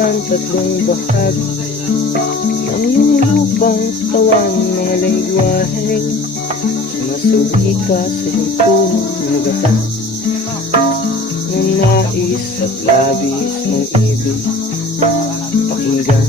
kalangitan, tatlong bahagi ng iyong lupang tawan, mga lengguwaheng Sumasubi ka sa iyong nugatan Ng nais at labis ng ibig Pakinggan.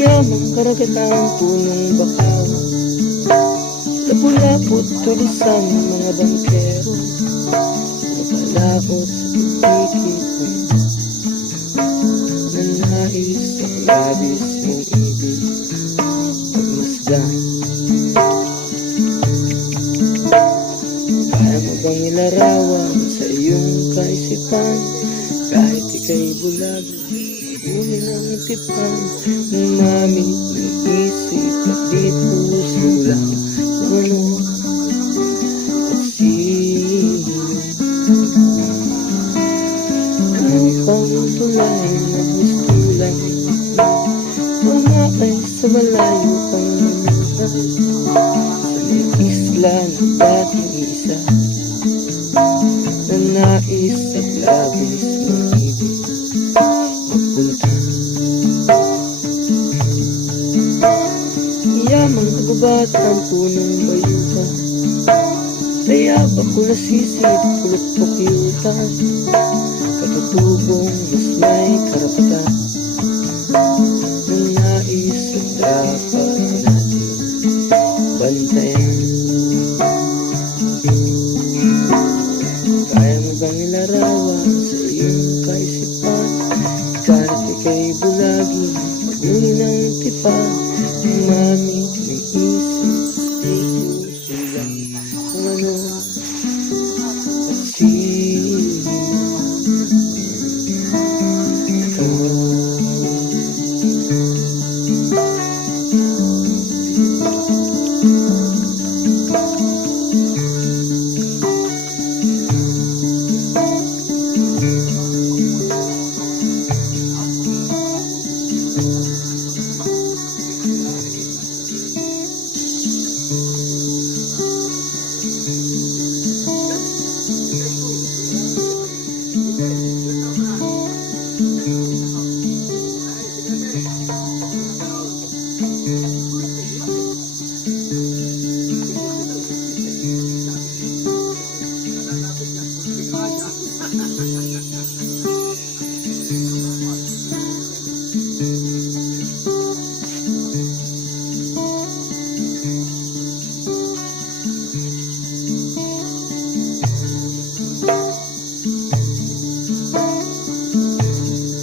Yamang karagatan punong bakaw Lapu-lapot tulisan ng mga bangkero Napalakot sa pagkikit ng nais at labis ng ibig. Pagmasdan Kaya mo bang ilarawan sa iyong kaisipan? Kahit ika'y bulag Umi ng tipan. Umamit ng isip at di puso lang Tulay na gusto lang Tumakay isla na dating isa Na nais at labis ng lamang kababat ang punong bayuta Dayabak ko nasisid, kulukpok yuta Katutubong mas may karapatan Nang nais at dapat natin bantayan Kaya mo bang ilarawan sa iyong kaisipan? Kahit ikay bulagi, magmuli ng tipan Man may isip, isip siya Kung ano